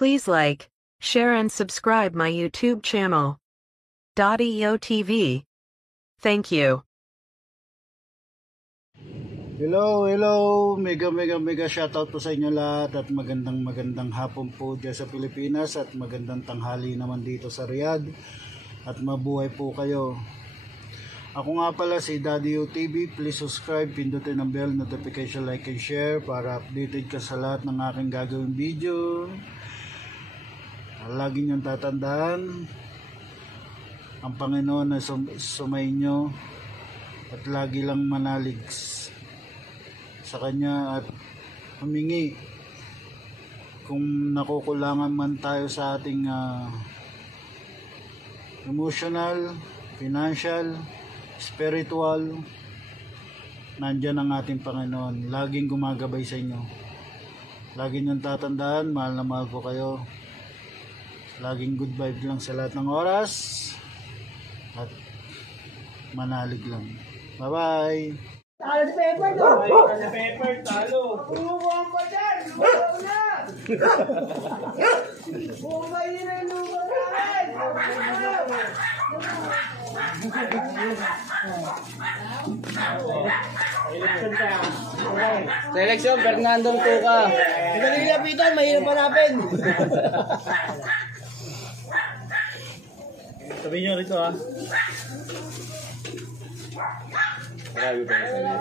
Please like, share and subscribe my YouTube channel. .eo TV. Thank you. Hello, mega shoutout po sa inyo lahat at magandang hapon po dyan sa Pilipinas at magandang tanghali naman dito sa Riyadh at mabuhay po kayo. Ako nga pala si .eo TV. Please subscribe, pindutin ang bell, notification, like and share para updated ka sa lahat ng aking gagawing video. Lagi niyong tatandaan, ang Panginoon na sumainyo at lagi lang manalig sa Kanya at humingi kung nakukulangan man tayo sa ating emotional, financial, spiritual. Nandiyan ang ating Panginoon, laging gumagabay sa inyo. Lagi niyong tatandaan, mahal na mahal ko kayo. Laging good vibe lang sa lahat ng oras at manalig lang. Bye bye. Talo si Pepper to! Talo si Pepper, talo! Lumang pa dyan! Lumang na! Bumay din ang lumang namin! Sa eleksyon, Fernando Tuca. Madali lapitan, mahirap hanapin! Sabihin nyo rito ha. Marami pa sa inyo.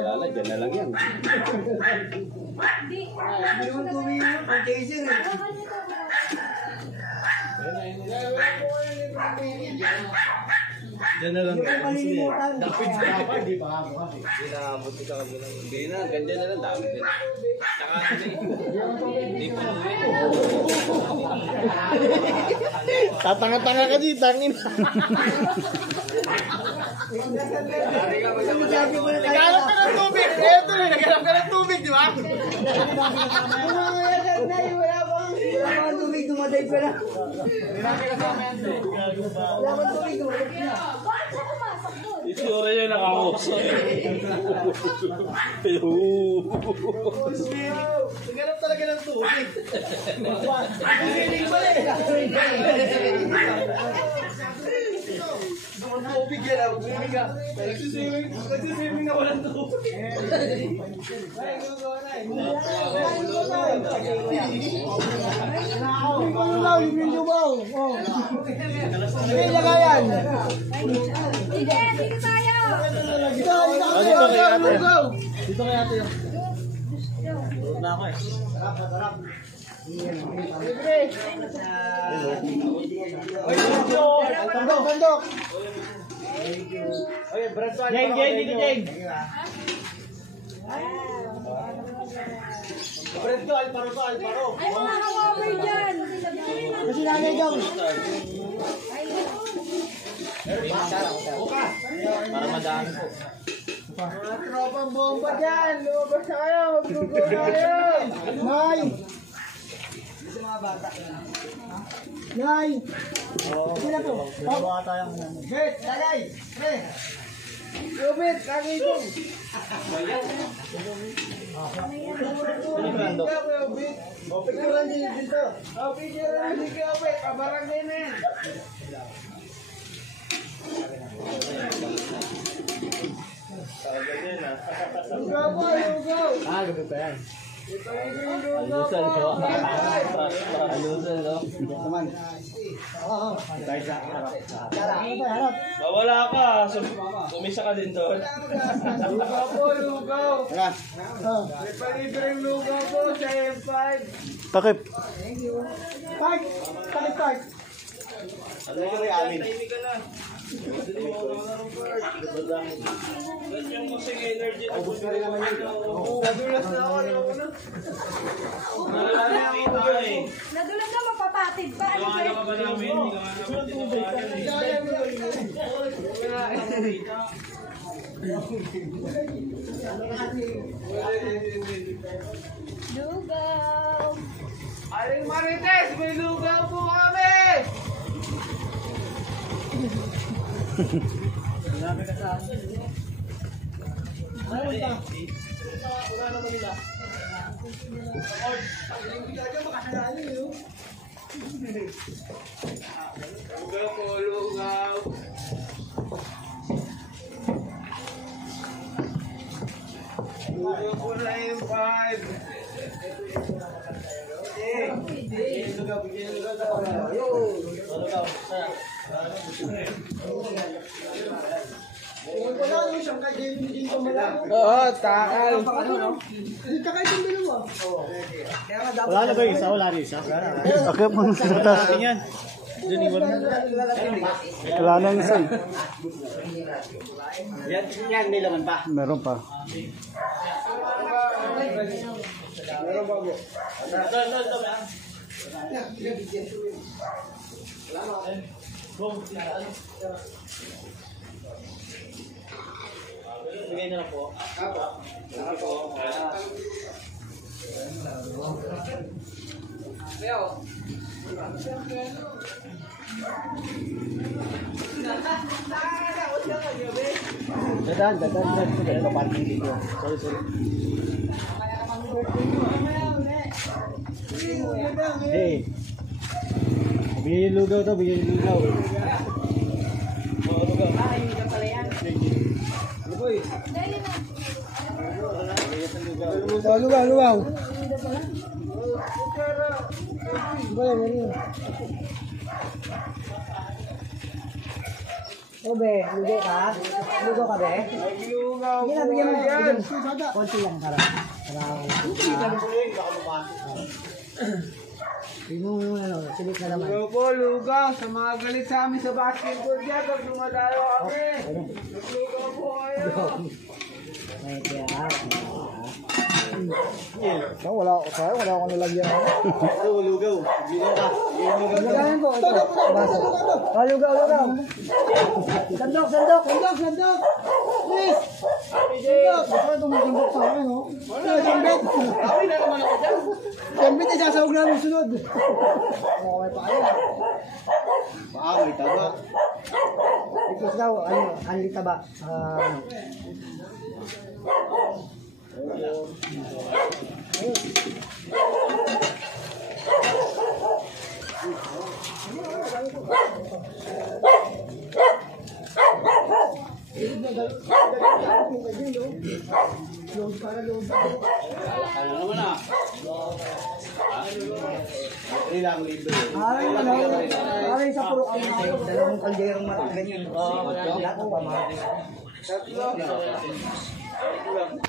Wala, dyan na lang yan. Hindi naman tumingin, pag-chaser eh. Diyan na lang. Dapat dapat di ba? Hindi ka kabila. Hindi na, ganyan na lang. Dami din. Tsaka hindi pa Tatanga-tanga ka dito, tangin. Naghanap ka ng tubig! Eto na, naghanap ka ng tubig, di ba? Wala pang tubig, dumaday pa na. Wala pang tubig, dumaday pa na. Bakit siya pumasok doon? Isura niya nakakos. Naghanap talaga ng tubig. Naghihiling pala eh. Tubig yan, tubig ka. Nagsiswimming na walang tubig. Dito tayo! Dito kaya ate. Na ako eh. Tandok. Jeng. Alparo. Ay, mga hawawer dyan! Kasi nanay daw. Para madami po. Mga tropang bomba dyan! Lumabas na kayo! Magdugo na kayo! Nay! Nay! Sila po? Dalawa tayong Bet! Lalay! Pre! Lubit! Lagi ito! Picturean din dito! Picturean din kayo, Bet! Kabarang din eh! Lugaw po! Lugaw! ganito yan. Ito yung lugaw Alusan po! ko. Alusan ko. Naman. Oo. Tayo sa harap. Mawala ka. Umisa ka din doon. Lugaw po! Lugaw! Tara. May palibreng lugaw po sa M5! Takip. Park! Park! Ano yung may amin? Yung kusing energy. Ubus na rin naman yun. Nadulas na ako! Nadulas ka, mapapatid pa. Ano ba? Ano ba namin? Hindi ka Lugaw! Aling Marites, may lugaw po kami! Marami ka sa amin. Ano ba? Wala naman nila. Lugaw po, lugaw. Lugaw po na yung 5. Oo, takal. Wala na ba yung isa? Wala na yung isa? Akap mo sa taas. Yan. Wala na yung isa. Yan, may laman pa. Meron pa. Bigay na lang po. Dadan. Kaparking dito. Sorry. Hey. Bigyan yung lugaw to, bigyan yung lugaw. Lugaw. Be, lugo ka? Lugo ka, be? Lugaw po Bigyan mo yan. konti lang, para. Tingnan mo ano, silit na naman. Lugaw po, lugaw. Sa mga galit sa amin sa basketball dyan, pag dumadayo kami. Lugaw po kayo. May kaya, Wala akong nilagyan. Lugaw. Lugawan ko, ito. Baso. Lugaw. Sandok. Please. Sandok. Baka tumusundok sa akin, no? Wala, sandok. Sandok, isasawag namin sunod. Okay pa kayo. May taba. Ipos daw, ano taba? Ano naman ah? Ilang libre. Ay, sa puro kami. Dalawang kalderong ganyan. Lahat ng pamahal.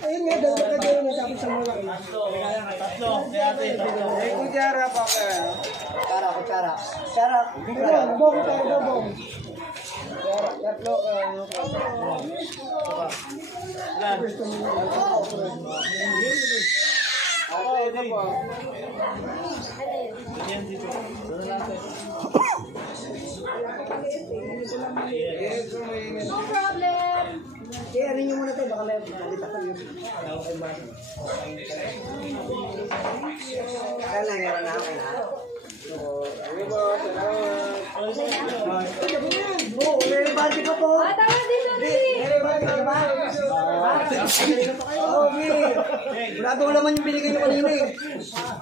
Ayun nga, dalawang kalderong na tapos sa mga. Tatlo. May kudyara pa kayo. Kutsara. Bong. Tatlo kayo. Ito po. No problem. Kaya rin nyo muna tayo, baka may malitakan yun. Kaya nangyara na ako na. Sige po, salamat. Oo, may bati pa po. Tama dito, dali. Wala daw naman yung binigay nyo kanina eh.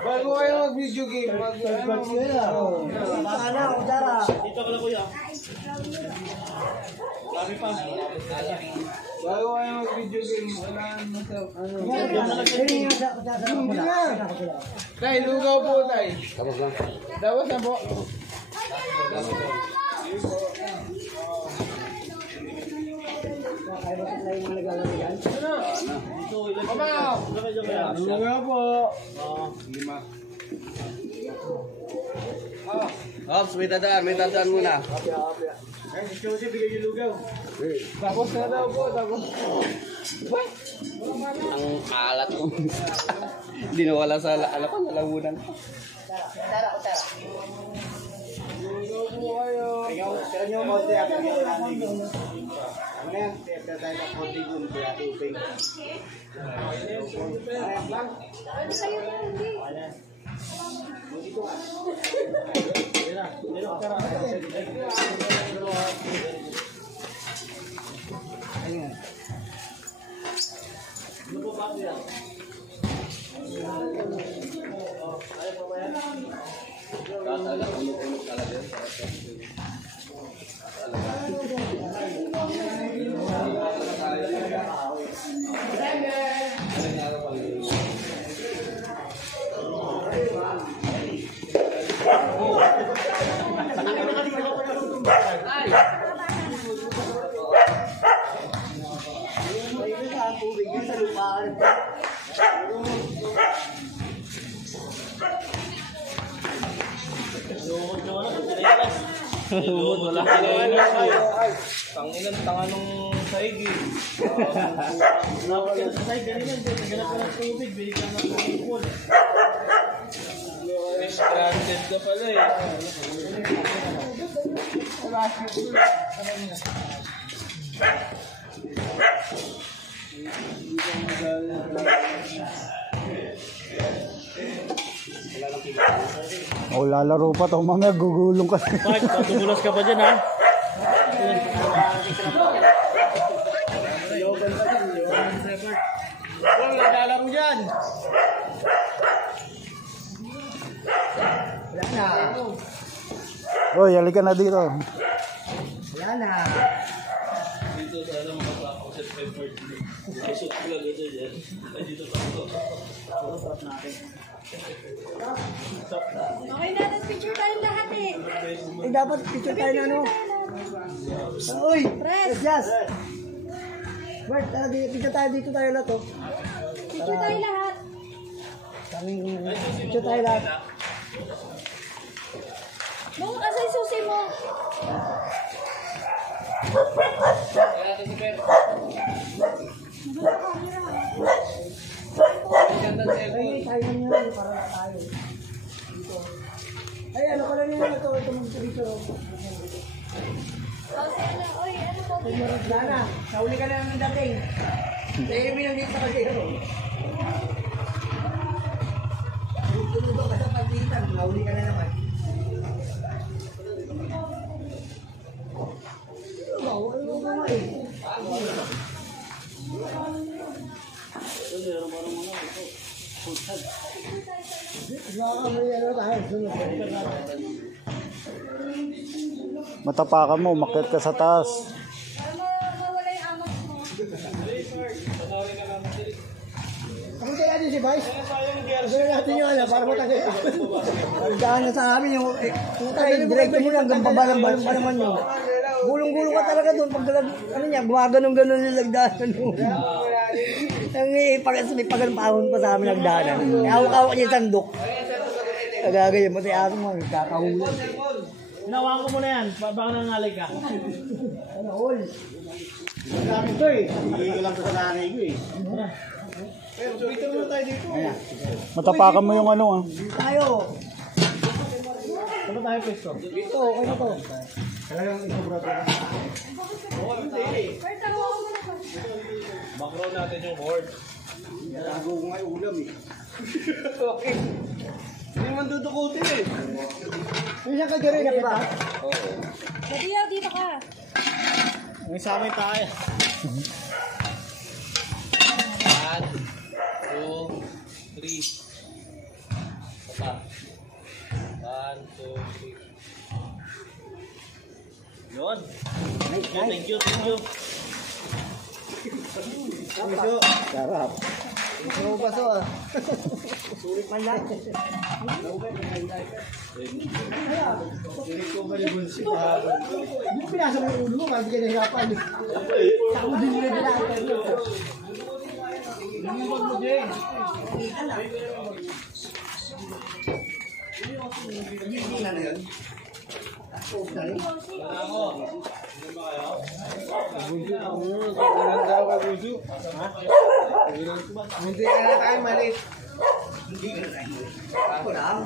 Bago kayo mag-video game, Sana, kutsara. bago kayo mag-video game, wala na sa ano. Tay, lugaw po tay. Tapos na. Tapos na po. Kaya ba sila yung mga naglalaro yan? Lugaw po. Ops, may tadaan muna. Tapos na daw po, tapos. Ang alat ko. Hindi nawala sa lalamunan. Lugaw po kayo. Kaya nyo konti ako yung natin. Ano yan? Kaya tayo ng konti dun. Kaya tupig. Ano sa'yo na, hindi. Ulog-ulog talaga. Wala ka Tanginan, tanga nung saig eh. Napakita sa side, ganun yan. Naganap ka ng tubig, bigyan ka ng tubig. Stranded ka pala eh. O lalaro pa to mga gugulong ka. Mark, tumulas ka pa dyan ha. Wala lalaro dyan. Wala na. Oy, halika na dito. Wala na. Dito sana makapag-set effort. Lusot ko lang ito dyan. Dito pa ako. Okay na, tapos picture tayong lahat eh. Eh, dapat picture tayo na ano. Uy! Press. Yes! Bert, tara, picture tayo dito tayo lahat oh. Picture tayo lahat. Picture tayo lahat. Nung asa yung susi mo? Ay, tayo na yun. Para na tayo. Dito. Ay, ano pala nyo ito? Ito mong picture oh. Oy, ano po? Wala na. Nauli ka na namin dating. Eh, binanggit sa kaldero. Tulog ka sa pagitan. Nauli ka na naman. Ano ba nga eh? Matapakan mo, umakyat ka sa taas. Para mawala yung amak mo. Kung kaya natin si Vice, gawin natin yung ano, para matagal. Pagdaan na sa amin yung, direkto mo lang, hanggang pabalang pa naman yun. Gulong-gulong ka talaga doon, pag ano niya, gumaganong-ganon yung lagdaan doon. Ang may paganpahon pa sa amin lagdaanan. Hawak-hawak niya yung sandok. Nagagaya mo tayo ako mga kakahulog. Nawaan ko muna yan, baka nangalay ka. Ano, all? Gamit to eh. Hindi ko lang sa nanay ko eh. Dito muna tayo dito. Matapakan mo yung ano ah. Tayo. Saan tayo pwesto? Ito, okay na to. Talagang isobra to. Bert, taruha ko muna. Background natin yung board. Nalago ko nga yung ulam eh. Okay. Hindi man dudukutin eh. Yung isang kagari na kita. Dadiya, dito ka. May sa amin tayo. 1, 2, 3. Papa. 1, 2, 3. Yun. Thank you. Sarap. Ito pa so ah. Sulit man lang. Hindi pinasa mo yung ulo mo, hindi ka nahirapan. Sako din nila nila. Hindi ka na tayo malit. Hindi ka na tayo malit. Ako lang.